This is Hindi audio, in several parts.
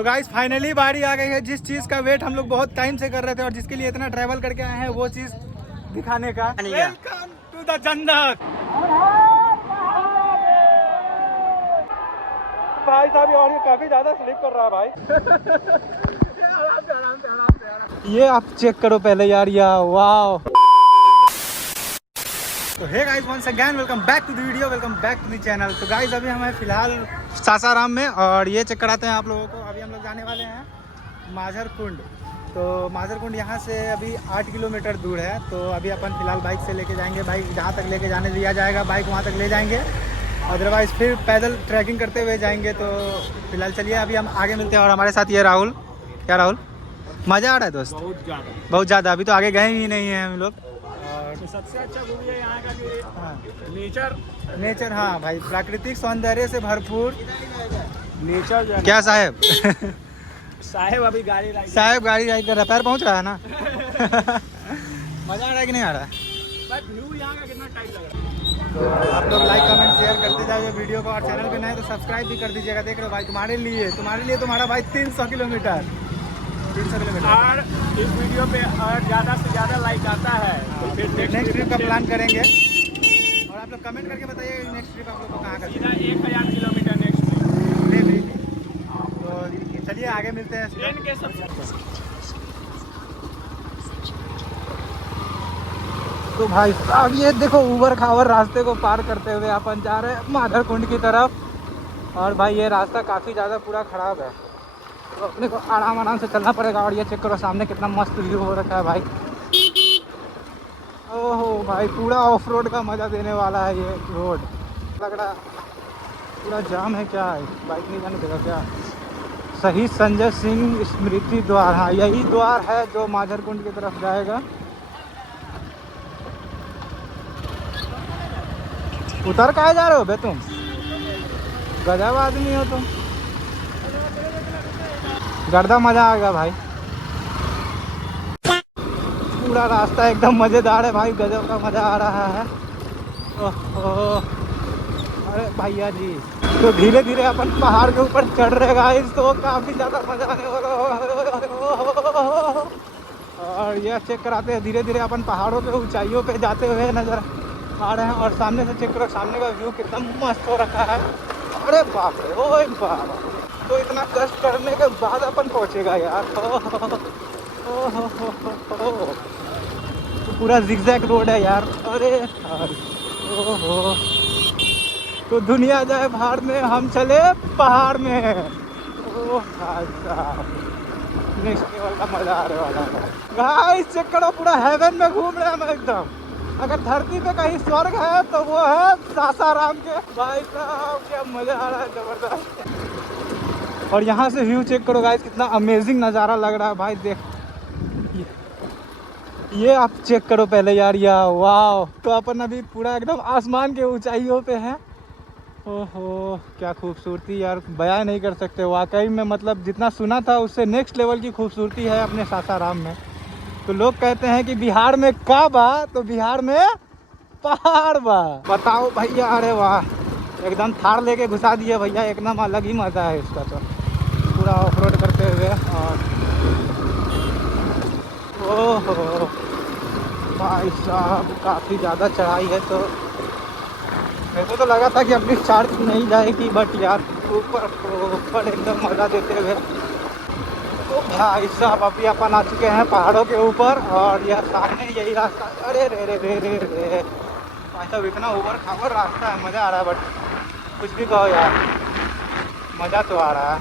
तो गाइस फाइनली बारी आ गई है जिस चीज का वेट हम लोग बहुत टाइम से कर रहे थे और जिसके लिए इतना ट्रैवल करके आए हैं वो चीज दिखाने का। वेलकम टू द जन्नत। भाई साहब और ये काफी ज्यादा स्लिप कर रहा है भाई। ये आप चेक करो पहले यार, वाओ। तो hey guys once again welcome back to the video, welcome back to the channel. तो गाइस अभी हम हैं फिलहाल सासाराम में और ये चेक कराते हैं आप लोगों को। अभी हम लोग जाने वाले हैं माझर कुंड। तो माझर कुंड यहाँ से अभी 8 किलोमीटर दूर है। तो अभी अपन फिलहाल बाइक से लेके जाएंगे, बाइक जहाँ तक लेके जाने दिया जाएगा बाइक वहाँ तक ले जाएंगे, अदरवाइज़ फिर पैदल ट्रैकिंग करते हुए जाएंगे। तो फिलहाल चलिए अभी हम आगे मिलते हैं। और हमारे साथ ये राहुल। क्या राहुल, मज़ा आ रहा है दोस्त? बहुत ज़्यादा। अभी तो आगे गए ही नहीं हैं हम लोग। तो सबसे अच्छा व्यू है यहाँ का कि हाँ नेचर, हाँ भाई, प्राकृतिक सौंदर्य से भरपूर नेचर जो है। क्या साहेब? साहेब अभी गाड़ी राइड कर रहा, पैर पहुँच रहा है ना? मज़ा आ रहा है कि नहीं आ रहा है? बट व्यू यहाँ का कितना टाइट लग रहा है। तो आप लोग लाइक कमेंट शेयर करते जाइए वीडियो को और चैनल पे नए तो सब्सक्राइब भी कर दीजिएगा। देख रहे हो भाई, तुम्हारे लिए तुम्हारा भाई 300 किलोमीटर और इस वीडियो पे और ज़्यादा से ज़्यादा लाइक आता है तो फिर नेक्स्ट ट्रिप का प्लान करेंगे। और आप लोग कमेंट करके बताइए नेक्स्ट ट्रिप आप लोग को कहाँ का सीधा 1000 किलोमीटर नेक्स्ट तो चलिए आगे मिलते हैं। ट्रेन के सबसे तो भाई अब ये देखो ऊबर खावर रास्ते को पार करते हुए अपन जा रहे हैं माधर कुंड की तरफ। और भाई ये रास्ता काफ़ी ज़्यादा पूरा ख़राब है, तो अपने को आराम से चलना पड़ेगा। और ये चेक करो सामने कितना मस्त व्यू हो रखा है भाई। ओहो भाई, पूरा ऑफ रोड का मज़ा देने वाला है ये रोड। लग रहा पूरा जाम है, क्या है बाइक नहीं जाने देगा क्या? शहीद संजय सिंह स्मृति द्वार, हाँ यही द्वार है जो माझर कुंड की तरफ जाएगा। उतर कहाँ जा रहे हो बे तुम? गजब आदमी हो तुम। गर्दा मजा आ गया भाई, पूरा रास्ता एकदम मजेदार है भाई, गजब का मजा आ रहा है। ओहो अरे भैया जी, तो धीरे धीरे अपन पहाड़ के ऊपर चढ़ रहे गाइस, तो काफी ज्यादा मजा आने वाला। और यह चेक कराते हैं धीरे धीरे अपन पहाड़ों पे ऊंचाइयों पे जाते हुए नजर आ रहे हैं। और सामने से चेक करो, सामने का व्यू कितना मस्त हो रखा है। अरे बाप रे, ओए बाप, तो इतना कष्ट करने के बाद अपन पहुंचेगा यार। तो पूरा जिगजैग रोड है यार। अरे ओहो, तो दुनिया जाए बाहर में, हम चले पहाड़ में। ओह भाई साहब, नेक्स्ट लेवल का मजा आने वाला है गाइस। चेक करो, पूरा हेवन में घूम रहे हैं हम एकदम। अगर धरती पे कहीं स्वर्ग है तो वो है सासाराम के। भाई साहब क्या मजा आ रहा है, जबरदस्त। और यहाँ से व्यू चेक करो गाइस, कितना अमेजिंग नज़ारा लग रहा है भाई। देख ये आप चेक करो पहले यार, वाह। तो अपन अभी पूरा एकदम आसमान के ऊंचाइयों पे हैं। ओहो क्या खूबसूरती यार, बयां नहीं कर सकते वाकई में। मतलब जितना सुना था उससे नेक्स्ट लेवल की खूबसूरती है अपने सासाराम में। तो लोग कहते हैं कि बिहार में का बा, तो बिहार में पहाड़ बा। बताओ भैया, अरे वाह, एकदम थार लेके घुसा दिए भैया, एकदम अलग ही मज़ा है इसका। तो पूरा ऑफ रोड करते हुए, और ओहो भाई साहब काफ़ी ज़्यादा चढ़ाई है। तो मेरे को तो लगा था कि अपनी चार्ज नहीं जाएगी, बट यार ऊपर एकदम मज़ा देते हुए। तो भाई साहब अभी अपन आ चुके हैं पहाड़ों के ऊपर, और यह सामने यही रास्ता। अरे रे रे रे रे रे भाई साहब, इतना ऊपर खावर रास्ता है, मज़ा आ रहा है। बट कुछ भी कहो यार, मज़ा तो आ रहा है।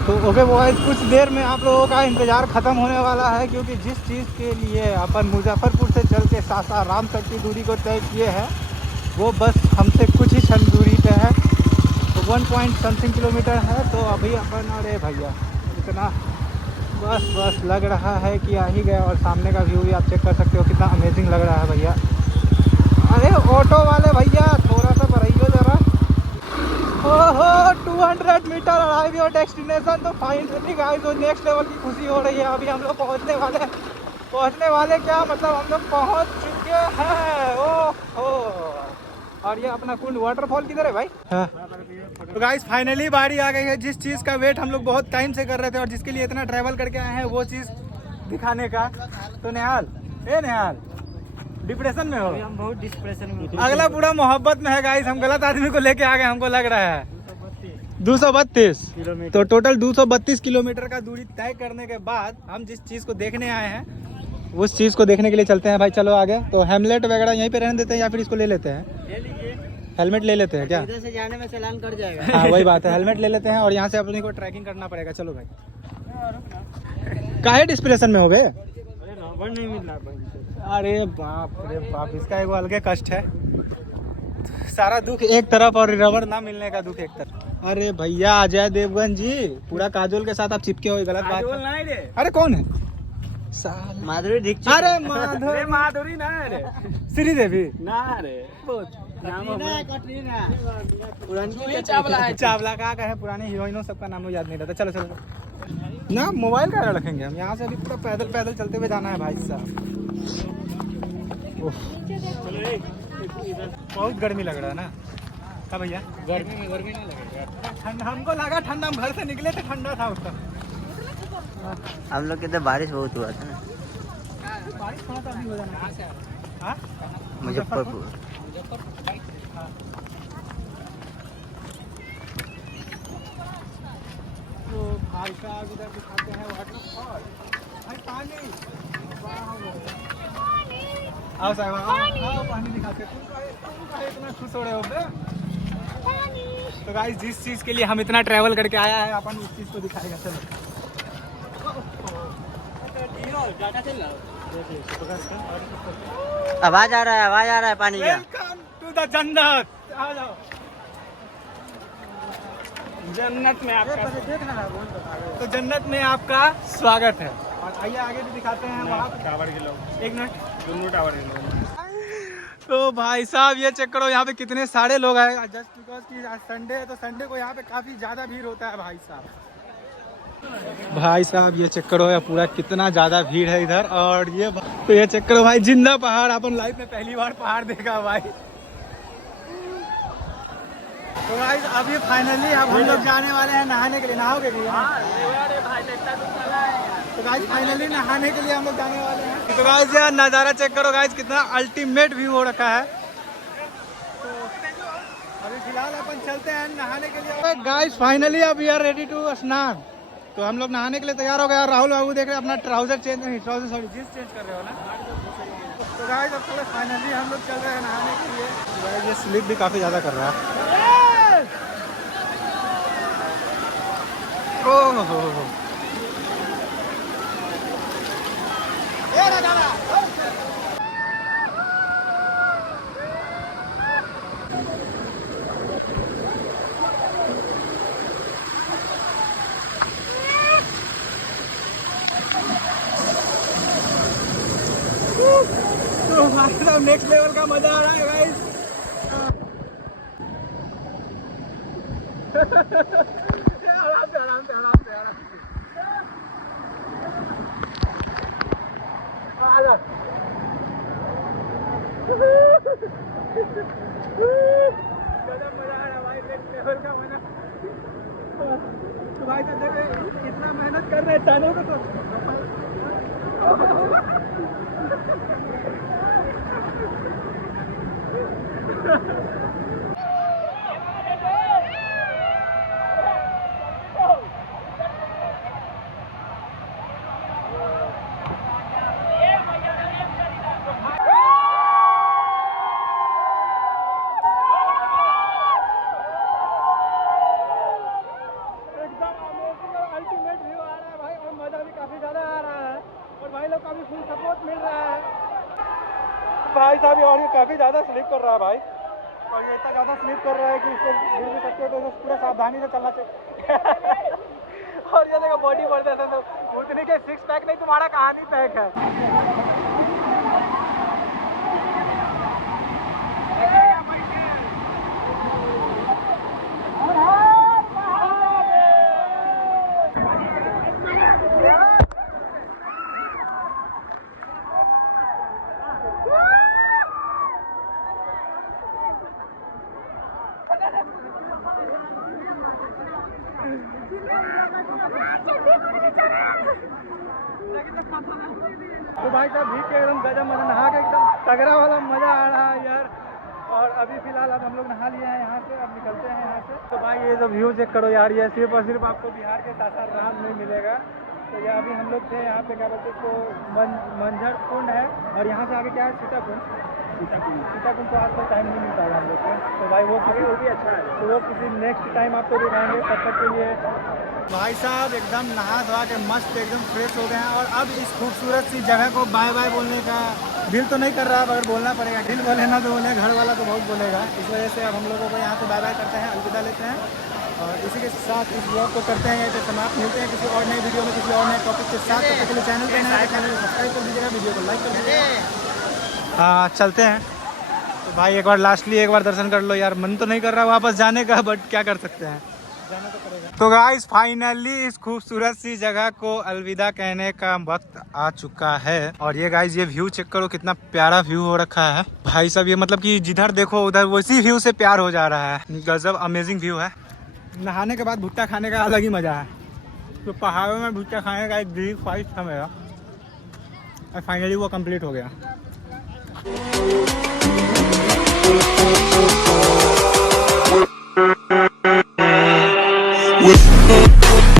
तो ओके बॉयज, कुछ देर में आप लोगों का इंतज़ार ख़त्म होने वाला है, क्योंकि जिस चीज़ के लिए अपन मुजफ्फरपुर से चल के सासाराम तक की दूरी को तय किए हैं वो बस हमसे कुछ ही क्षण दूरी पे है। तो 1 पॉइंट समथिंग किलोमीटर है। तो अभी अपन, अरे भैया इतना बस लग रहा है कि आ ही गया। और सामने का व्यू भी आप चेक कर सकते हो, कितना अमेजिंग लग रहा है भैया। अरे ऑटो वाले भैया थोड़ा सा बढ़ाइए ज़रा। ओहो 200 मीटर अराइव योर डेस्टिनेशन। तो फाइनली गाइस, वो नेक्स्ट लेवल की खुशी हो रही है। अभी हम लोग पहुंचने वाले हैं पहुंचने वाले क्या, मतलब हम लोग पहुंच चुके हैं। ओह, और ये अपना कुंड वाटरफॉल किधर है भाई? हाँ। तो गाइस फाइनली बारी आ गई है जिस चीज़ का वेट हम लोग बहुत टाइम से कर रहे थे और जिसके लिए इतना ट्रैवल करके आए हैं, वो चीज़ दिखाने का। तो निहाल, निहाल डिप्रेशन में हो? हम बहुत डिप्रेशन में। अगला पूरा मोहब्बत में है गाइस, हम गलत आदमी को लेके आ गए हमको लग रहा है। 232 किलोमीटर। तो टोटल 232 किलोमीटर का दूरी तय करने के बाद हम जिस चीज़ को देखने आए हैं उस चीज़ को देखने के लिए चलते हैं भाई। चलो आगे। तो हेलमेट वगैरह यहीं पे रहने देते हैं या फिर इसको ले लेते हैं? ले लीजिए। हेलमेट ले लेते हैं क्या? इधर से जाने में चालान कर जाएगा। हाँ वही बात है, हेलमेट ले लेते हैं और यहाँ से अपने को ट्रैकिंग करना पड़ेगा। चलो भाई। काहे डिस्प्रेशन में हो गए? अरे रबड़ नहीं मिल रहा। अरे बाप रे बाप, इसका एगो अलगे कष्ट है। सारा दुख एक तरफ और रबर ना मिलने का दुख एक तरफ। अरे भैया अजय देवगन जी पूरा काजोल के साथ आप चिपके हो, गलत बात काजोल है। नहीं रे। अरे कौन है? माधुरी दीक्षित। अरे माधुरी ना रे। श्रीदेवी ना रे। पुरानी चावला है। चावला का है, पुराने हीरोइनों सबका नाम याद नहीं रहता। चलो चलो ना, मोबाइल का रखेंगे हम। यहाँ से अभी पूरा पैदल पैदल चलते हुए जाना है भाई साहब। बहुत गर्मी लग रहा है ना? हाँ भैया, गर्मी में गर्मी नहीं लगेगा। ठंडा हमको लगा, ठंडा हम घर से निकले तो ठंडा था उसका। हम लोग के तो बारिश बहुत हुआ था ना। बारिश थोड़ा सा अभी हो जाना। हाँ मुजफ्फरपुर। तो भाई साहब इधर दिखाते हैं वाटरफॉल। भाई पानी, आओ साहब आओ पानी दिखाते हैं। तुम काहे इतना खुश हो रहे हो बे? तो गाइस जिस चीज़ के लिए हम इतना ट्रैवल करके आया है अपन उस चीज़ को दिखाएगा। चलो आवाज आ रहा है पानी का। वेलकम टू द जन्नत। आ जाओ जन्नत में आपका। तो जन्नत में आपका स्वागत है। और आइए आगे भी दिखाते हैं वहाँ टावर के लोग। एक मिनट। दोनों टावर के लोग। तो भाई साहब ये चेक करो यहाँ पे कितने सारे लोग आए। जस्ट बिकॉज कि आज संडे है तो संडे को यहाँ पे काफ़ी ज़्यादा भीड़ होता है भाई साहब। भाई साहब ये चेक करो यार पूरा कितना ज़्यादा भीड़ है इधर। और ये तो ये चेक करो भाई, जिंदा पहाड़। अपन लाइफ में पहली बार पहाड़ देखा भाई। तो भाई अभी फाइनली अब हम लोग जाने वाले हैं नहाने के लिए। नहाओगे भैया? तो गाइस फाइनली नहाने के लिए हम लोग जाने वाले हैं। तो गाइस यार नज़ारा चेक करो गाइस, कितना अल्टीमेट व्यू हो रखा है। तो अभी फिलहाल अपन चलते हैं नहाने के लिए। गाइस फाइनली अब वी आर रेडी टू स्नान। तो हम लोग नहाने के लिए तैयार हो गए। और राहुल बाबू देख रहे हैं अपना ट्राउजर चेंज, नहीं ट्राउजर सॉरी जींस चेंज कर रहे हो ना। तो गाइस अब चलो फाइनली हम लोग चल रहे हैं नहाने के लिए। गाइस ये स्लिप भी काफ़ी ज़्यादा कर रहा है। ओह हो। तो भाई साहब नेक्स्ट लेवल का मजा आ रहा है गाइस। आराम से। गजब मजा आ रहा भाई, नेक्स्ट लेवल का मजा। तो भाई साहब देखो इतना मेहनत कर रहे हैं जाने को तो अल्टीमेट व्यू आ रहा है भाई। और मज़ा भी काफ़ी ज़्यादा आ रहा है और भाई लोग का भी फुल सपोर्ट मिल रहा है भाई साहब। और ये काफ़ी ज़्यादा स्लिप कर रहा है भाई। और ये इतना ज़्यादा स्लिप कर रहा है कि इसको गिर भी सकते हो, तो इसको पूरा सावधानी से चलना चाहिए। और ये देखो बॉडी बढ़ते हैं तो उतनी के 6 पैक नहीं, तुम्हारा कहानी पैक है। तो भाई साहब भीग के एकदम गजब मजा, नहा के एकदम तगड़ा वाला मजा आ रहा है यार। और अभी फिलहाल अब हम लोग नहा लिए हैं यहाँ से, अब निकलते हैं यहाँ से। तो भाई ये जो व्यू चेक करो यार, ये सिर्फ और सिर्फ आपको बिहार के सासाराम में मिलेगा। तो ये अभी हम लोग थे यहाँ पे, क्या बोलते हैं इसको, मंझर कुंड है, और यहाँ से आगे क्या है, सीताकुंड। सीताकुंड तो आज तक टाइम नहीं मिलता है हम लोग को, तो भाई वो भी अच्छा है, तो वो किसी नेक्स्ट टाइम आपको दिखाएंगे। तब तक के लिए भाई साहब एकदम नहा धोआ के मस्त एकदम फ्रेश हो गए हैं, और अब इस खूबसूरत सी जगह को बाय बाय बोलने का दिल तो नहीं कर रहा, मगर बोलना पड़ेगा। दिल बोले ना तो बोले, घर वाला तो बहुत बोलेगा। इस वजह से अब हम लोगों को यहाँ से बाय बाय करते हैं, अलविदा लेते हैं, और इसी के साथ इस ब्लॉग को करते हैं यहाँ पे समाप्त। मिलते हैं किसी और नई वीडियो में, किसी और नए टॉपिक के साथ। तब तक के लिए चैनल को सब्सक्राइब कर दीजिएगा, वीडियो को लाइक कर दीजिएगा। हाँ चलते हैं। तो भाई एक बार लास्टली एक बार दर्शन कर लो यार, मन तो नहीं कर रहा वापस जाने का, बट क्या कर सकते हैं, जाना तो पड़ेगा। तो गाइस फाइनली इस खूबसूरत सी जगह को अलविदा कहने का वक्त आ चुका है। और ये गाइस ये व्यू चेक करो, कितना प्यारा व्यू हो रखा है भाई साहब। ये मतलब कि जिधर देखो उधर वैसी व्यू से प्यार हो जा रहा है, गजब अमेजिंग व्यू है। नहाने के बाद भुट्टा खाने का अलग ही मजा है। तो पहाड़ों में भुट्टा खाने का एक ड्रीम ख्वाहिश था मेरा, और फाइनली वो कंप्लीट हो गया।